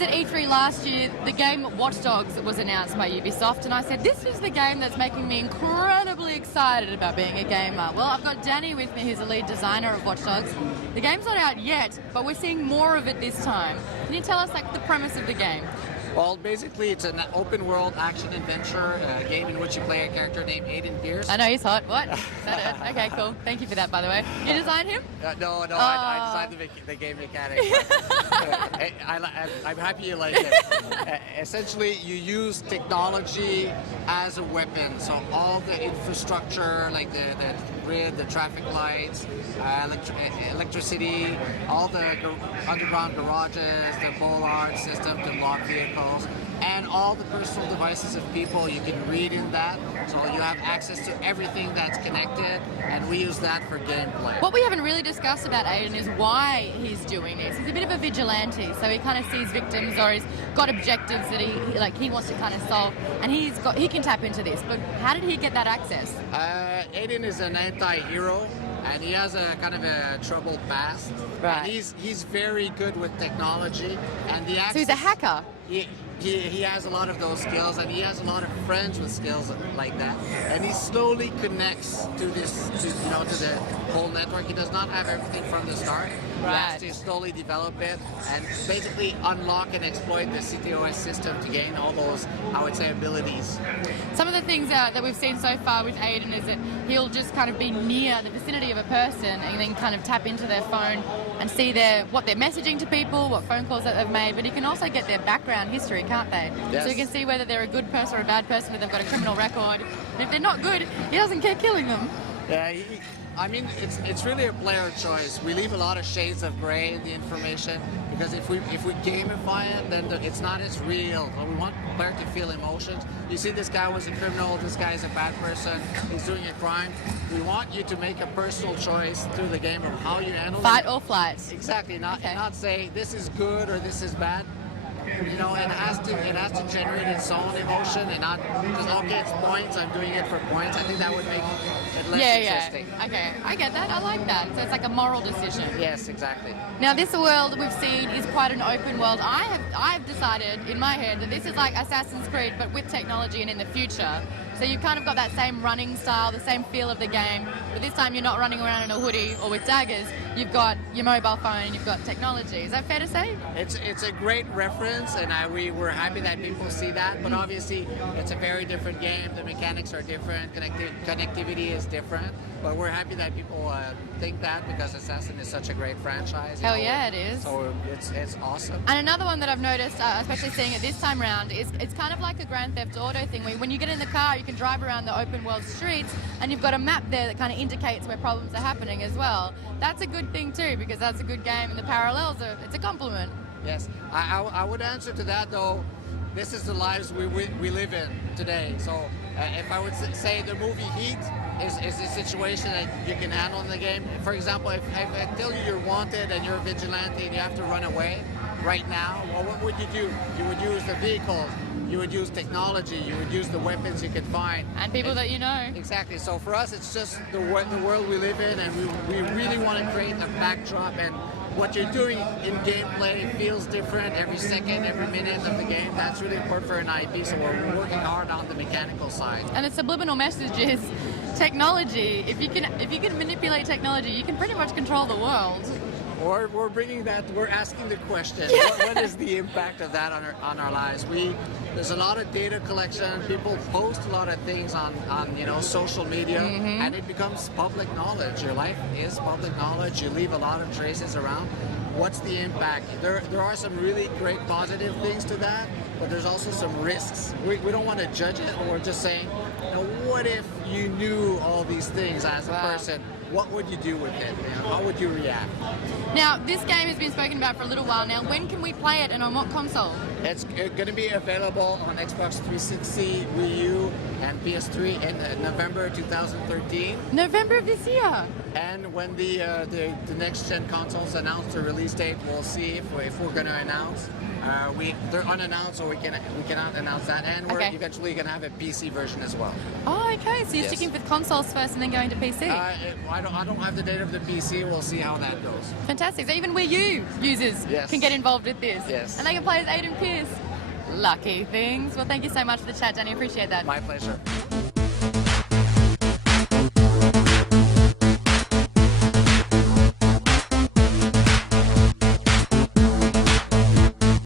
was at E3 last year, the game Watch Dogs was announced by Ubisoft, and I said, this is the game that's making me incredibly excited about being a gamer. Well, I've got Danny with me, who's the lead designer of Watch Dogs. The game's not out yet, but we're seeing more of it this time. Can you tell us like the premise of the game? Well, basically, it's an open-world action-adventure game in which you play a character named Aiden Pearce. I know he's hot. What? Is that it? Okay, cool. Thank you for that, by the way. You designed him? No, I designed the game mechanics. I'm happy you like it. Essentially, you use technology as a weapon. So all the infrastructure, like the grid, the traffic lights, electricity, all the underground garages, the bollard system to lock vehicles, and all the personal devices of people, you can read in that. So you have access to everything that's connected, and we use that for gameplay. What we haven't really discussed about Aiden is why he's doing this. He's a bit of a vigilante, so he kind of sees victims, or he's got objectives that he wants to kind of solve, and he can tap into this. But how did he get that access? Aiden is an anti-hero, and he has a kind of a troubled past. Right. And he's very good with technology, and the access. So he's a hacker. He has a lot of those skills, and he has a lot of friends with skills like that, and he slowly connects to the whole network. He does not have everything from the start. Right. He has to slowly develop it and basically unlock and exploit the CTOS system to gain all those, I would say, abilities. Some of the things that we've seen so far with Aiden is that he'll just kind of be near the vicinity of a person and then kind of tap into their phone and see what they're messaging to people, what phone calls that they've made, but he can also get their background history, can't they? Yes. So you can see whether they're a good person or a bad person, if they've got a criminal record. And if they're not good, he doesn't care killing them. Yeah, I mean, it's really a player choice. We leave a lot of shades of gray in the information, because if we gamify it, then it's not as real. We want the player to feel emotions. You see, this guy was a criminal, this guy is a bad person, he's doing a crime. We want you to make a personal choice through the game of how you handle it. Fight or flight. Exactly, not say this is good or this is bad. You know, it has to generate its own emotion, and not just, okay, it's points, I'm doing it for points. I think that would make it less interesting. Yeah. Okay, I get that. I like that. So it's like a moral decision. Yes, exactly. Now, this world we've seen is quite an open world. I've decided in my head that this is like Assassin's Creed, but with technology and in the future. So you've kind of got that same running style, the same feel of the game, but this time you're not running around in a hoodie or with daggers. You've got your mobile phone and you've got technology. Is that fair to say? It's a great reference, and we're happy that people see that, but obviously it's a very different game. The mechanics are different, connectivity is different, but we're happy that people think that, because Assassin is such a great franchise. Hell yeah, it is. So it's awesome. And another one that I've noticed, especially seeing it this time around, is it's kind of like a Grand Theft Auto thing, where when you get in the car, you can drive around the open world streets, and you've got a map there that kind of indicates where problems are happening as well. That's a good thing too, because that's a good game, and the parallels it's a compliment. Yes, I would answer to that though. This is the lives we live in today. So if I would say the movie Heat is a situation that you can handle in the game. For example, if I tell you you're wanted and you're a vigilante and you have to run away right now, well, what would you do? You would use the vehicles, you would use technology, you would use the weapons you could find. And people that you know. Exactly. So for us, it's just the world we live in, and we really want to create a backdrop, and what you're doing in gameplay feels different every second, every minute of the game. That's really important for an IP, so we're working hard on the mechanical side. And the subliminal message is technology. If you can manipulate technology, you can pretty much control the world. Or we're asking the question, what is the impact of that on our lives? There's a lot of data collection, people post a lot of things on social media, and it becomes public knowledge. Your life is public knowledge, you leave a lot of traces around. What's the impact? There are some really great positive things to that, but there's also some risks. We don't want to judge it, we're just saying, what if you knew all these things as a person? What would you do with it? How would you react? Now, this game has been spoken about for a little while now. When can we play it, and on what console? It's going to be available on Xbox 360, Wii U, and PS3 in November 2013. November of this year? And when the next gen consoles announce the release date, we'll see if we're going to announce. They're unannounced, so we cannot announce that. And we're eventually going to have a PC version as well. Oh, okay. So you're sticking with consoles first and then going to PC. I don't have the date of the PC. We'll see how that goes. Fantastic. So even Wii U users can get involved with this. Yes. And they can play as Aiden Pearce. Lucky things. Well, thank you so much for the chat, Danny. Appreciate that. My pleasure.